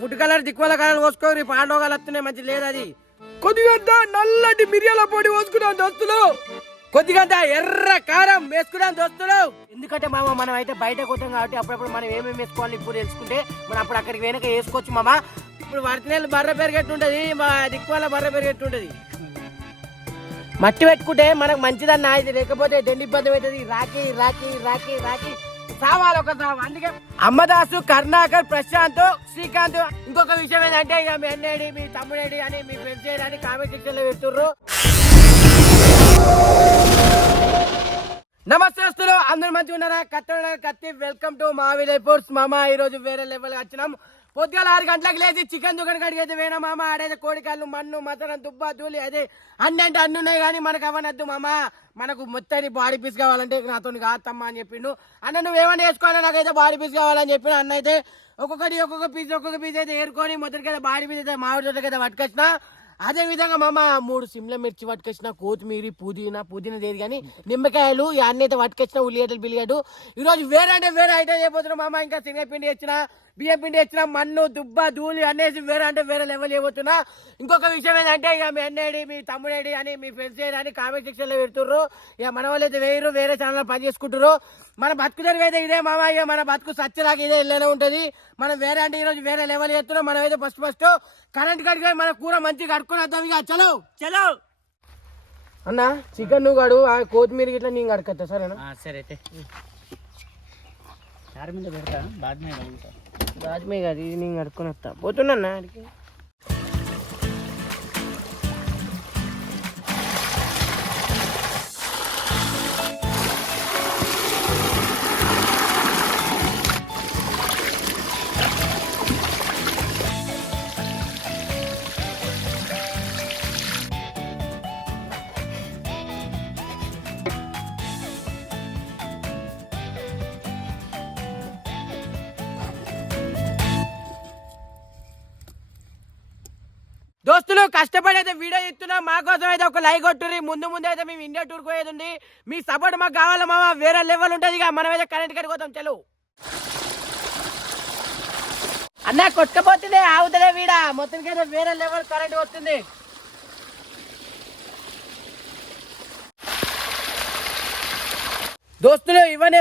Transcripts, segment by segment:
Food colour దిక్కువల colour పోసుకోరు పాండవ colour వస్తున్నాయి మంచి లేదు అది కొద్దిగా నల్లటి మిరియాల పొడి పోసుకున్నాం దోస్తులు కొద్దిగా ఎర్ర కారం వేసుకున్నాం దోస్తులు ఎందుకంటే మామ మనం అయితే బయట కొట్టాం కాబట్టి అప్పుడప్పుడు మనం ఏమేమి వేసుకోవాలి ఇప్పుడు తెలుసుకుంటే మనం అప్పుడు అక్కడికి వెనక వేసుకోవచ్చు మామ ఇప్పుడు వర్తినేళ్ళు బర్ర పెరిగేట్టుంటది మా దిక్కువల బర్ర పెరిగేట్టుంటది మట్టి పెట్టుకుంటే మనకు మంచిదన్న ఇది లేకపోతే దెండి ఇబ్బంది అవుతుంది రాకి రాకి రాకి రాకి సావాలి ఒక సావు అందుకే అమ్మదాసు కరుణాకర్ ప్రశాంత్ శ్రీకాంత్ ఇంకొక విషయం ఏంటంటే ఇక మీ అన్నేడి మీ తమ్ముడేడి అని మీ ఫ్రెండ్స్ ఏడి అని కామెంట్ సెక్షన్ లో పెడుతుర్రు నమస్తే వస్తులు అందరు మంచిగా ఉన్నారా కత్తి వెల్కమ్ టు మా విలేజ్ ఫోర్స్ మామ ఈ రోజు వేరే లెవెల్ వచ్చినాం పొద్దుగాల 6 గంటలకు లేచి చికెన్ దుకాణం కాడికి అయితే వేనా మామ ఆడైతే కోడికాళ్ళు మన్ను మటన్ దుబ్బ ధూళి అదే అన్ని అంటే అన్ని ఉన్నాయి కానీ మనకు అవనద్దు మామ మనకు మొత్తాన్ని బాడీ పీస్ కావాలంటే నాతో కాదమ్మా అని చెప్పిండు అన్న నువ్వు ఏమన్నా వేసుకోవాలి నాకైతే బాడీ పీస్ కావాలని చెప్పిన అన్న అయితే ఒక్కొక్క పీస్ అయితే ఏరుకొని మొదటికైతే బాడీ పీస్ అయితే మామిడి తోటకైతే పట్టుకొచ్చిన అదే విధంగా మామ 3 సిమ్ల మిర్చి పట్టుకొచ్చిన కొత్తిమీర పుదీనా లేదు కానీ నిమ్మకాయలు అన్నీ అయితే పట్టుకొచ్చిన ఉల్లిగడ్డలు బిల్లిగడ్డు ఈరోజు వేరే అంటే వేరే ఐటమ్ చేయబోతున్నాం మామ ఇంకా శనగపిండి వచ్చిన బియ్యం పిండి వచ్చిన మన్ను దుబ్బ ధూళి అనేసి వేరే అంటే వేరే లెవెల్ చేయబోతున్నా ఇంకొక విషయం ఏంటంటే ఇక మీ అన్నేడి మీ తమ్ముడేడి అని మీ ఫ్రెండ్స్ ఏడి అని కామెంట్ సెక్షన్ లో పెడుతుర్రు ఇక మన వాళ్ళు అయితే వేరే ఛానల్ పని చేసుకుంటారు మన బతుకు జరిగి అయితే ఇదే మామ ఇక మన బతుకు సత్యలాగా ఇదే ఇళ్ళనే ఉంటది మనం వేరే అంటే ఈరోజు వేరే లెవెల్ చేస్తున్నాం మనం అయితే ఫస్ట్ కరెంట్ కడిగా మన కూర మంచిగా కడుక్కొని వద్దాం ఇక చలో చలో అన్న చికెన్ నువ్వు కడు ఆ కొత్తిమీర గిట్లా నేను కడుకొస్తా సరేనా సరే అయితే మీద పెడతా బాద్మే కాదు ఇది నేను కడుక్కొని వస్తా పోతున్నా అడిగి దోస్తులు కష్టపడి అయితే వీడియో ఇస్తున్నాం మాకోసం అయితే ఒక లైక్ కొట్టుర్రి ముందు అయితే మేము ఇండియా టూర్ పోయేది ఉంది మీ సపోర్ట్ మాకు కావాలా మామ వేరే లెవెల్ ఉంటుంది ఇక మనం అయితే కరెంట్ కడిపోతాం చలో అన్న కొట్టుకపోతుంది ఆవుతలే వీడ మొత్తానికి అయితే వేరే లెవెల్ కరెంట్ వస్తుంది దోస్తులు ఇవన్నీ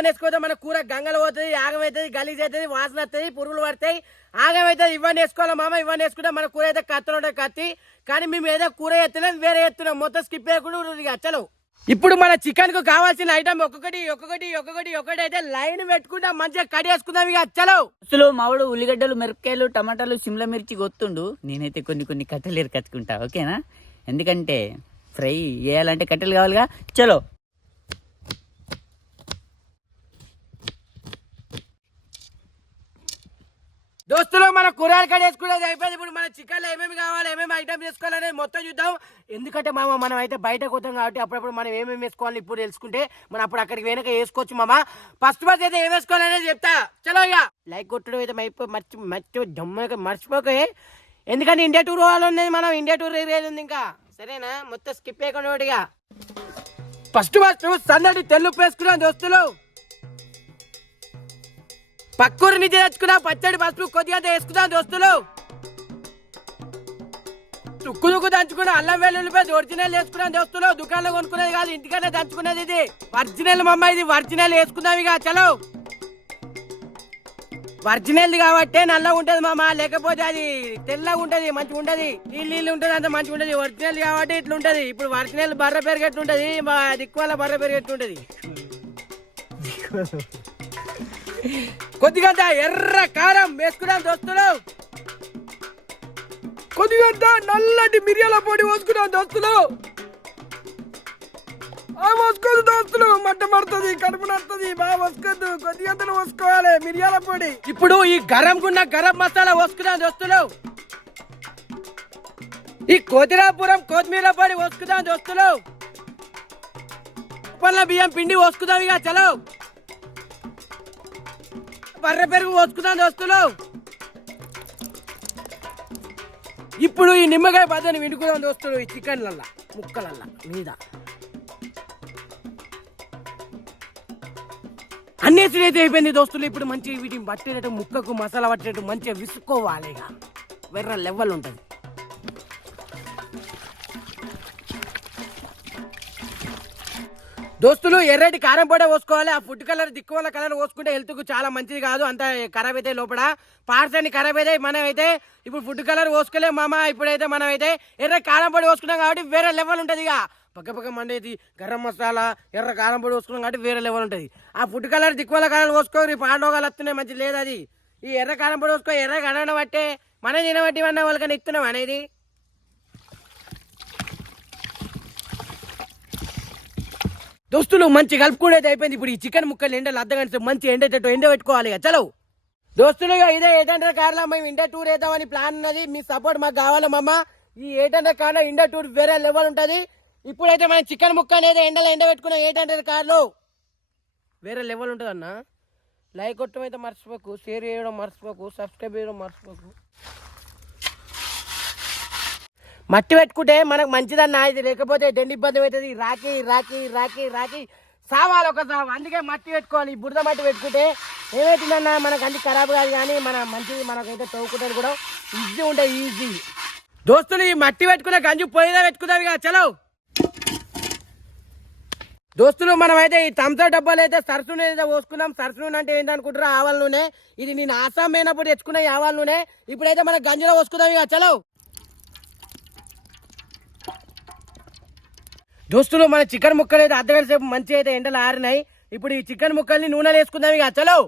వేసుకోతే మన కూర గంగలు పోతుంది ఆగం అవుతుంది గలీజ్ అవుతుంది వాసన వస్తుంది పురుగులు పడతాయి ఆగం అవుతుంది ఇవన్నీ వేసుకోవాలి మామ ఇవన్నీ వేసుకుంటే మన కూర అయితే కత్తి కత్తి కానీ మేము ఏదో కూర ఎత్తున్నాం వేరే ఎత్తున్నాం మొత్తం స్కిప్ చేయకుండా చలో ఇప్పుడు మన చికెన్ కు కావాల్సిన ఐటమ్ ఒక్కొక్కటి అయితే లైన్ పెట్టుకుంటా మంచిగా కట్ చేసుకుందాం ఇక చలో అసలు మావుడు ఉల్లిగడ్డలు మిరపకాయలు టమాటాలు సిమ్లా మిర్చి గొత్తుండు నేనైతే కొన్ని కట్టెలు ఎరకచ్చుకుంటా ఓకేనా ఎందుకంటే ఫ్రై చేయాలంటే కట్టెలు కావాలిగా చలో దోస్తులు మన కూరగాయలు కట్ చేసుకునేది అయిపోయింది ఇప్పుడు మన చికెన్ లో ఏమేమి కావాలి ఏమేమి ఐటమ్ చేసుకోవాలనేది మొత్తం చూద్దాం ఎందుకంటే మామ మనం అయితే బయట కొత్తాం కాబట్టి అప్పుడప్పుడు మనం ఏమేమి వేసుకోవాలి ఇప్పుడు తెలుసుకుంటే మనం అప్పుడు అక్కడికి వెనక వేసుకోవచ్చు మామ ఫస్ట్ అయితే ఏం వేసుకోవాలనేది చెప్తా చలో ఇక లైక్ కొట్టడం అయితే మర్చిపోకే ఎందుకంటే ఇండియా టూర్ పోవాలన్నది మనం ఇండియా టూర్ ఏరియాది ఉంది ఇంకా సరేనా మొత్తం స్కిప్ చేయకుండా ఇక ఫస్ట్ సన్నటి తెల్లుప్పు వేసుకున్నాం దోస్తులు పక్కూరు నుంచి తెచ్చుకున్నా పచ్చడి పసుపు కొద్దిగా వేసుకున్నాం దోస్తులు తుక్కు దంచుకున్నా అల్లం వెల్లుల్లిపాయ ఒరిజినల్ వేసుకున్నాం దోస్తులు దుకాణంలో కొనుక్కునేది కాదు ఇంటికన్నా దంచుకునేది ఇది ఒరిజినల్ మమ్మ ఇది ఒరిజినల్ వేసుకుందాం ఇక చలో ఒరిజినల్ కాబట్టి నల్లగా ఉంటది మామ లేకపోతే అది తెల్లగా ఉంటది మంచిగా ఉంటది నీళ్ళు ఉంటది అంత మంచిగా ఉంటది ఒరిజినల్ కాబట్టి ఇట్లా ఉంటది ఇప్పుడు ఒరిజినల్ బర్ర పెరిగేట్టు ఉంటది మా దిక్కువల బర్ర పెరిగేట్టు ఉంటది కొద్దిగా ఎర్ర కారం వేసుకున్నాం దోస్తులు కొద్దిగా నల్లటి మిరియాల పొడి పోసుకున్నాం దోస్తులు పోసుకోదు దోస్తులు మట్ట పడుతుంది కడుపు నడుతుంది బాగా పోసుకోద్దు కొద్దిగా పోసుకోవాలి మిరియాల పొడి ఇప్పుడు ఈ గరంకున్న గరం మసాలా పోసుకున్నాం దోస్తులు ఈ కొద్దిరాపురం కొత్తిమీర పొడి పోసుకున్నాం దోస్తులు పళ్ళ బియ్యం పిండి పోసుకుందాం ఇక చలో బర్రె పెరుగు పోసుకుందాం దోస్తులు ఇప్పుడు ఈ నిమ్మకాయ పచ్చని విండుకుందాం దోస్తులు ఈ చికెన్లల్లా ముక్కలల్లా మీద గిన్నెసుడు అయితే అయిపోయింది దోస్తులు. ఇప్పుడు మంచి వీటిని పట్టేటట్టు ముక్కకు మసాలా పట్టేటట్టు మంచిగా విసుకోవాలి. ఇక వేరే లెవెల్ ఉంటుంది. దోస్తులు ఎర్రటి కారం పొడి పోసుకోవాలి. ఆ ఫుడ్ కలర్ దిక్కువల కలర్ పోసుకుంటే హెల్త్ కు చాలా మంచిది కాదు. అంత ఖరాబ్ అయితే లోపల పార్ట్స్ అన్ని ఖరాబ్ అయితే. మనం అయితే ఇప్పుడు ఫుడ్ కలర్ పోసుకోలేము మామ. ఇప్పుడైతే మనం అయితే ఎర్ర కారం పొడి పోసుకున్నాం కాబట్టి వేరే లెవెల్ ఉంటుంది. ఇక పక్క పక్క మండేది గరం మసాలా ఎర్ర కారం పొడి పోసుకున్నాం కాబట్టి వేరే లెవెల్ ఉంటుంది. ఆ ఫుడ్ కలర్ దిక్కువల కలర్ పోసుకోరు. పాడలోగాలు వస్తున్నాయి మంచి లేదు అది. ఈ ఎర్ర కారం పొడి పోసుకో. ఎర్ర కనడం బట్టే మన తినబట్టి అన్న వాళ్ళకన్నా ఇస్తున్నాం అనేది. దోస్తులు మంచి కలుపుకుండా అయితే అయిపోయింది. ఇప్పుడు ఈ చికెన్ ముక్కలు ఎండలు అర్ధగంట మంచి ఎండేటట్టు ఎండ పెట్టుకోవాలి. ఇక చలో దోస్తులు, ఇదే 800 కార్లో మేము ఇండియా టూర్ వేద్దామని ప్లాన్ ఉన్నది. మీ సపోర్ట్ మాకు కావాలి మామ. ఈ 800 కార్లో ఇండియా టూర్ వేరే లెవెల్ ఉంటుంది. ఇప్పుడైతే మనం చికెన్ ముక్క అనేది ఎండలో ఎండ పెట్టుకున్నాం 800 కార్లో. వేరే లెవెల్ ఉంటుంది అన్న. లైక్ కొట్టడం అయితే మర్చిపోకు, షేర్ చేయడం మర్చిపోకు, సబ్స్క్రైబ్ చేయడం మర్చిపోకు. మట్టి పెట్టుకుంటే మనకు మంచిదన్న. ఇది లేకపోతే దెండి ఇబ్బంది అవుతుంది. రాకి రాకి రాకి రాకి సావాలి ఒక సాగు. అందుకే మట్టి పెట్టుకోవాలి. ఈ బురద మట్టి పెట్టుకుంటే ఏమవుతుందన్న మనకు అన్ని ఖరాబ్ కాదు. కానీ మన మంచిది మనకైతే తవ్వుకుంటారు కూడా ఈజీ ఉంటుంది. ఈజీ దోస్తులు, ఈ మట్టి పెట్టుకునే గంజు పొయ్యిలో పెట్టుకుందాం. ఇక చలో దోస్తులు, మనం అయితే ఈ థమ్స్ అప్ డబ్బాలు అయితే సరసు నూనె అయితే పోసుకున్నాం. సరసు నూనె అంటే ఏంటనుకుంటారా? ఆవాల నూనె. ఇది నేను ఆసాం పోయినప్పుడు తెచ్చుకున్న ఆవాల నూనె. ఇప్పుడైతే మనం గంజులో పోసుకుందాం. ఇక చలో దోస్తులు, మన చికెన్ ముక్కలు అయితే అర్ధగంట సేపు మంచిగా అయితే ఎండలు ఆరినాయి. ఇప్పుడు ఈ చికెన్ ముక్కల్ని నూనెలు వేసుకుందాం. ఇక చలో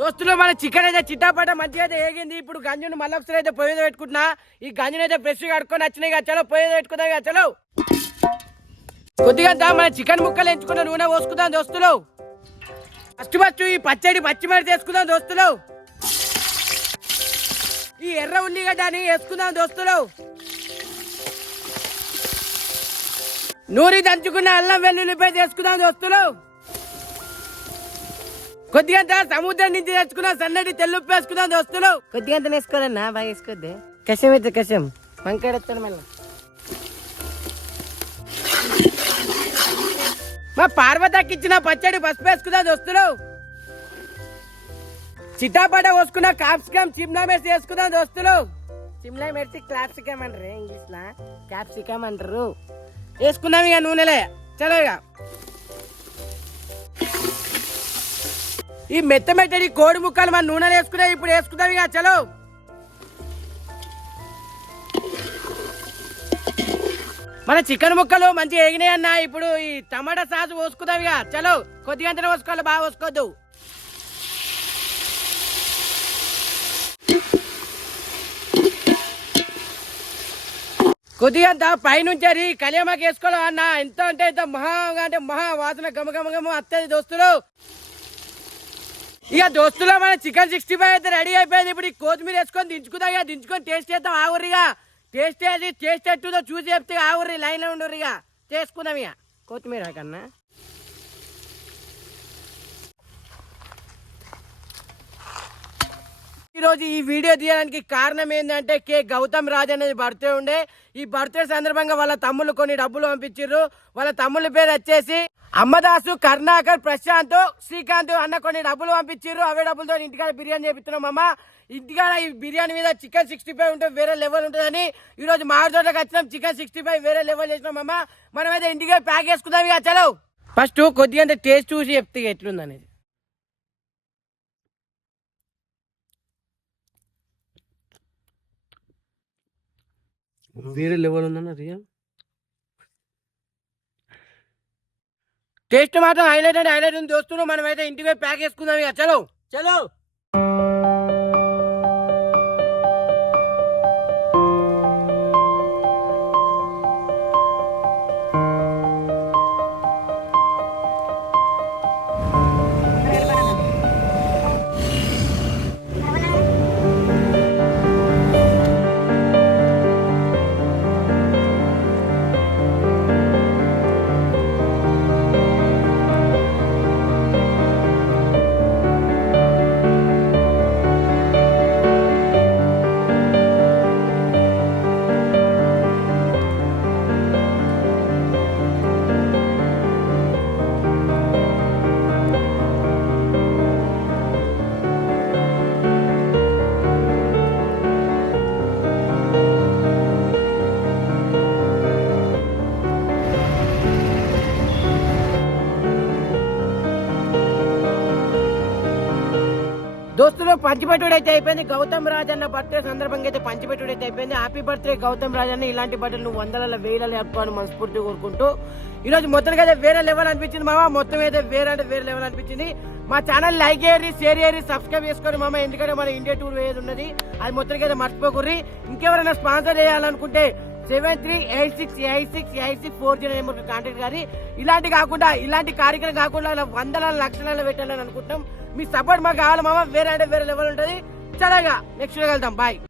దోస్తులు, మన చికెన్ అయితే చిట్టాపట మంచిగా అయితే వేగింది. ఇప్పుడు గంజును మళ్ళీ ఒకసారి అయితే పొయ్యి పెట్టుకుంటున్నా. ఈ గంజును అయితే ఫ్రెష్గా కడుక్కొని వచ్చినాయి. ఇక చలో పొయ్యి పెట్టుకుందాం. ఇక చలో కొద్దిగా మన చికెన్ ముక్కలు ఎంచుకున్న నూనె పోసుకుందాం దోస్తులు. ఫస్ట్ ఈ పచ్చిమిర్చి వేసుకుందాం దోస్తులు. ఈ ఎర్ర ఉల్లిగడ్డని వేసుకుందాం దోస్తులు. నూరి దంచుకున్న అల్లం వెల్లుల్లిపాయ వేసుకుందాం దోస్తులు. కొద్దిగా సముద్రం నుంచి తెచ్చుకున్నా సన్నటి తెల్లుప్పు వేసుకుందాం దోస్తులు. కొద్దిగా వేసుకోవాలన్నా, బాగా వేసుకోద్ది. కషం అయితే కషం వంకాయడతాను మళ్ళీ. మా పార్వతకి ఇచ్చిన పచ్చడి పసుపు వేసుకుందాం దోస్తులు. చిట్టాపట పోసుకున్న క్యాప్సికం సిమ్లా మిర్చి వేసుకుందాం దోస్తులు. సిమ్లా మిర్చి క్యాప్సికం అంటారు ఇంగ్లీష్ లా. క్యాప్సికం అంటారు. వేసుకున్నాం ఇక నూనెలే. చలో ఇక ఈ మెత్తమెత్తడి కోడి ముక్కలు మన నూనెలు వేసుకున్నాం. ఇప్పుడు వేసుకుందాం. ఇక చలో మన చికెన్ ముక్కలు మంచిగా ఎగినాయి అన్న. ఇప్పుడు ఈ టమాటా సాస్ పోసుకుందాం. ఇక చలో కొద్దిగా పోసుకోవాలి, బాగా పోసుకోవద్దు. కొద్దిగా పైనుంచి కలియమాకి వేసుకోవాలి అన్న. ఎంత అంటే ఎంత మహా వాసన గమ వస్తుంది దోస్తులు. ఇక దోస్తులో మన చికెన్ 65 అయితే రెడీ అయిపోయింది. ఇప్పుడు ఈ కొత్తిమీర వేసుకొని దించుకుందాం. ఇక దించుకొని టేస్ట్ చేద్దాం. ఆవురిగా టేస్ట్ ఎట్టుందో చూసి చెప్తే ఆవుర్రి లైన్లో ఉండరు. ఇక చేసుకుందాం. ఇక కొత్తిమీర కన్నా ఈరోజు ఈ వీడియో తీయడానికి కారణం ఏంటంటే గౌతమ్ రాజ్ అనేది బర్త్డే ఉండే. ఈ బర్త్డే సందర్భంగా వాళ్ళ తమ్ముళ్ళు కొన్ని డబ్బులు పంపించారు. వాళ్ళ తమ్ముళ్ళ పేరు వచ్చేసి అమ్మదాసు, కర్ణాకర్, ప్రశాంత్, శ్రీకాంత్ అన్న కొన్ని డబ్బులు పంపించారు. అవే డబ్బులతో ఇంటికాడ బిర్యానీ చేపిస్తున్నాం అమ్మ. ఇంటికాడ ఈ బిర్యానీ మీద చికెన్ 65 ఉంటే వేరే లెవెల్ ఉంటుందని ఈరోజు మామిడితోటకి వచ్చినాం. చికెన్ 65 వేరే లెవెల్ చేసినాం అమ్మ. మనమైతే ఇంటికి ప్యాక్ చేసుకుందాం. ఇక చలో ఫస్ట్ కొద్దిగా టేస్ట్ చూసి చెప్తే ఎట్లుంది అనేది. వేరే లెవెల్ ఉందన్న రియల్ టేస్ట్ మాత్రం హైలైట్ ఉంది దోస్తులు. మనం అయితే ఇంటికి ప్యాక్ చేసుకుందాం. ఇక చలో చలో దోస్తులు పంచిపెట్టుడు అయితే అయిపోయింది. గౌతమ్ రాజ్ అన్న బర్త్డే సందర్భంగా అయితే పంచిపెట్టుడు అయితే అయిపోయింది. హ్యాపీ బర్త్డే గౌతమ్ రాజ్ అన్న. ఇలాంటి బట్టలు నువ్వు వందల వేలలో చెప్పుకోవాలి మనస్ఫూర్తి కోరుకుంటూ ఈ రోజు మొత్తానికి అయితే వేరే లెవెల్ అనిపించింది మామ. మొత్తం అయితే వేరే అంటే వేరే లెవెల్ అనిపించింది. మా ఛానల్ లైక్ చేయరి, షేర్ చేయరి, సబ్స్క్రైబ్ చేసుకోండి మామ. ఎందుకంటే మన ఇండియా టూర్ వేది ఉన్నది, అది మొత్తానికి అయితే మర్చిపోకుర్రి. ఇంకెవరైనా స్పాన్సర్ చేయాలనుకుంటే 7386868640 నెంబర్కి కాంటాక్ట్ గారి. ఇలాంటి కాకుండా ఇలాంటి కార్యక్రమం కాకుండా వందల లక్షల పెట్టాలని అనుకుంటాం. మీ సపోర్ట్ మాకు కావాలి మామ. వేరే అంటే వేరే లెవెల్ ఉంటుంది. చల్లగా నెక్స్ట్ వెళ్తాం. బాయ్.